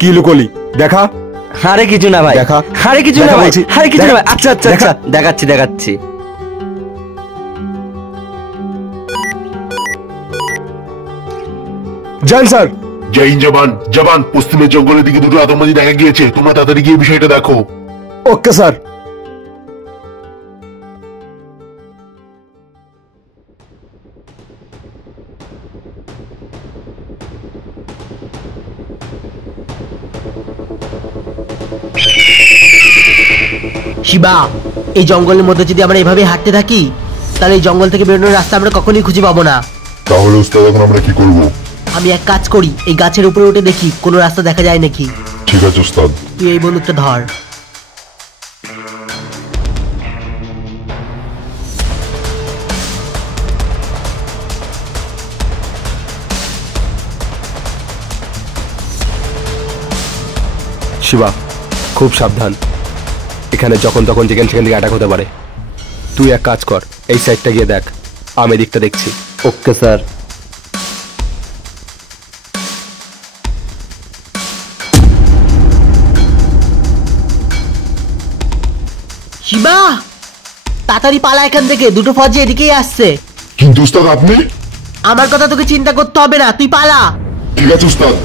কি লুকোলি? দেখা। আরে কিছু না ভাই, দেখা। আরে কিছু না ভাই, আরে কিছু না ভাই। আচ্ছা আচ্ছা দেখা। আচ্ছা, দেখাচ্ছি দেখাচ্ছি। জান স্যার। জয় হিন্দ জবান। জবান, পশ্চিমের জঙ্গলের দিকে দুটো আতঙ্কবাদী দেখা গিয়েছে, তোমরা তাড়াতাড়ি গিয়ে বিষয়টা দেখো। Okay sir. শিবা, এই জঙ্গলের মধ্যে যদি আমরা এভাবে হাঁটতে থাকি তাহলে এই জঙ্গল থেকে বেরোনোর রাস্তা আমরা কখনোই খুঁজে পাবো না। তাহলে উস্তাদ এখন আমরা কি করব? আমি এক কাজ করি, এই গাছের উপরে উঠে দেখি কোনো রাস্তা দেখা যায় নাকি। ঠিক আছে উস্তাদ। তুই এই বন্দুকটা ধর। শিবা, খুব সাবধান। এখানে যখন তখন যেখানে সেখান থেকে অ্যাটাক হতে পারে। তুই এক কাজ কর, এই সাইডটা গিয়ে দেখ, আমি দিকটা দেখছি। Okay sir. শিবা, তাড়াতাড়ি পালা এখান থেকে, দুটো ফৌজি এদিকেই আসছে। কিন্তু উস্তাদ আপনি? আমার কথা তোকে চিন্তা করতে হবে না, তুই পালা। ঠিক আছে উস্তাদ।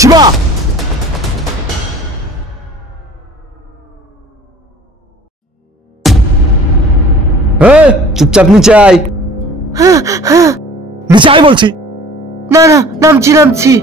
শিবা! চুপচাপ নিচে আয়। নিচে আয় বলছি। না না, নামছি নামছি।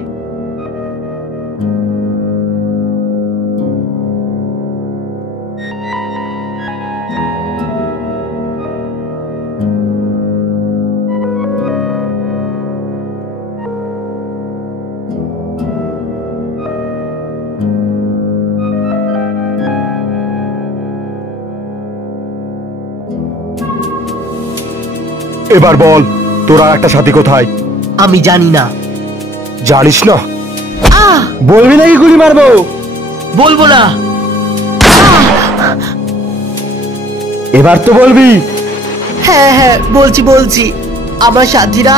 এবার বল, তোর আর একটা সাথী কোথায়? আমি জানি না। জানিস না? আহ! বলবি নাকি গুলি মারবো? বলবো না। এবার তো বলবি। হ্যাঁ হ্যাঁ, বলছি বলছি। আমার সাথীরা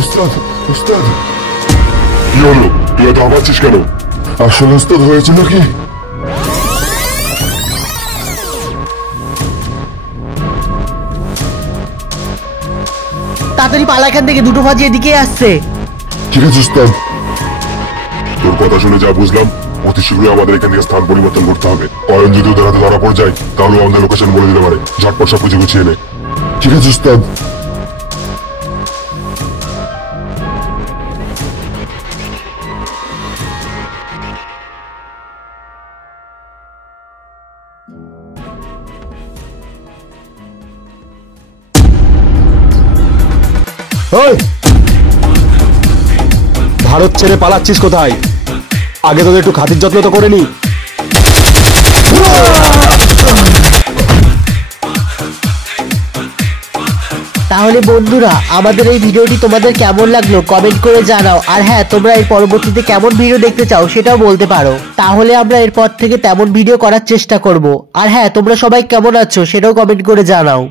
উস্তাদ, উস্তাদ কি হলো? তুই এত আবাচ্ছিস কেন? আসলে উস্তাদ হয়েছিল কি, তাড়াতাড়ি পালা এখান থেকে, দুটো ফৌজি এদিকে আসছে। ঠিক আছে উস্তাদ। তোর কথা শুনে যা বুঝলাম, অতি শীঘ্রই আমাদের এখান থেকে স্থান পরিবর্তন করতে হবে। অয়ন যদি ওদের হাতে ধরা পড়ে যায় তাহলে আমাদের লোকেশন বলে দিতে পারে। ঝটপট সব কিছু গুছিয়ে নে। ঠিক আছে উস্তাদ। ভারত ছেড়ে পালাচ্ছিস কোথায়? আগে তোদের একটু খাতির যত্ন তো করে নি। তাহলে বন্ধুরা, আমাদের এই ভিডিওটি তোমাদের কেমন লাগলো কমেন্ট করে জানাও। আর হ্যাঁ, তোমরা এর পরবর্তীতে কেমন ভিডিও দেখতে চাও সেটাও বলতে পারো, তাহলে আমরা এরপর থেকে তেমন ভিডিও করার চেষ্টা করব। আর হ্যাঁ, তোমরা সবাই কেমন আছো সেটাও কমেন্ট করে জানাও।